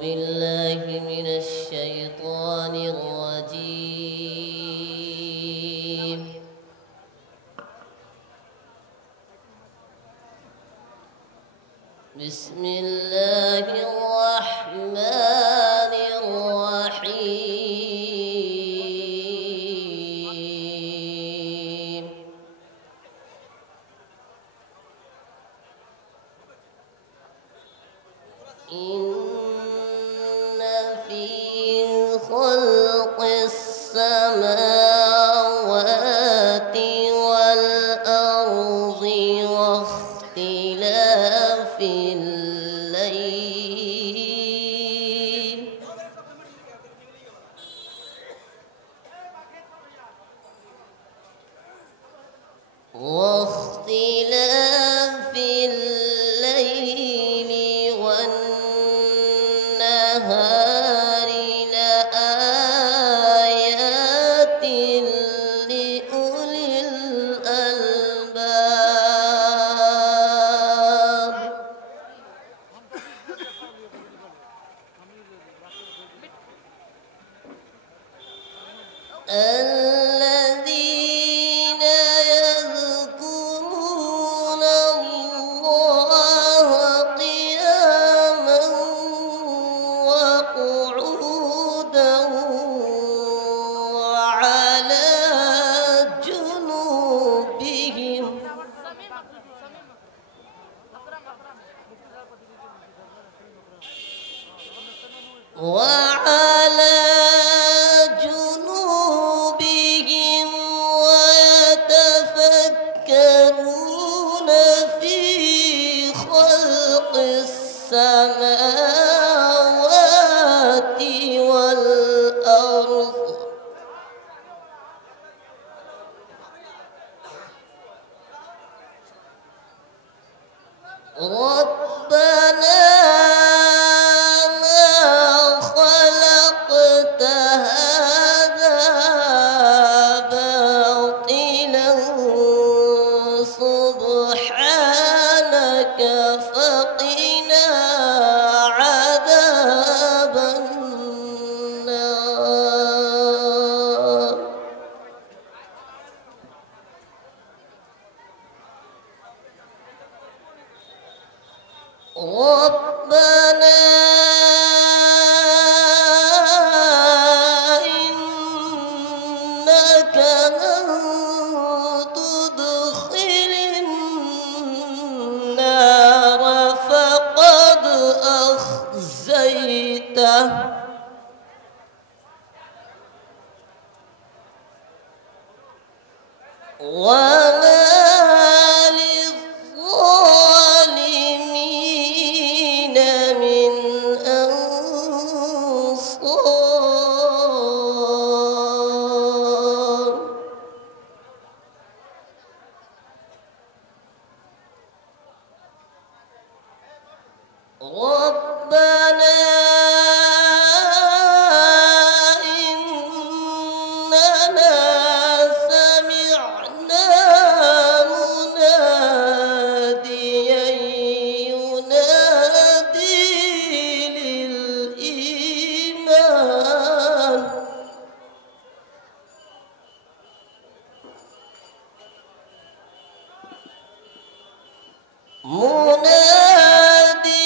بالله من الشيطان الرجيم. بسم الله الرحمن الرحيم. إن في خلق السماوات والأرض واختلاف الليل والنهار لآيات لأولي الألباب. الذين يذكرون الله قياما وقعودا وعلى جنوبهم ويتفكرون في خلق السماوات والأرض ربنا ما خلقت هذا باطلا سبحانك فقنا عذاب النار. ربنا إنك من تدخل النار فقد أخزيته وما للظالمين من أنصار. ربنا إننا سمعنا مناديا ينادي للإيمان مناديا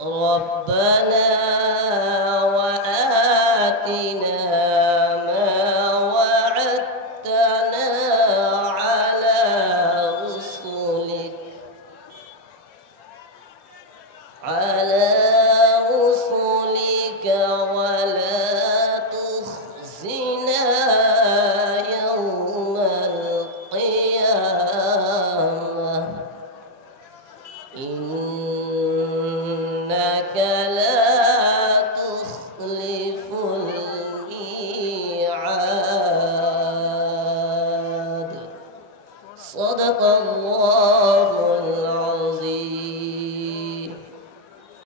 ربنا وآتنا ما وعدتنا على رسلك ولا تخزنا يوم القيامة إنك لا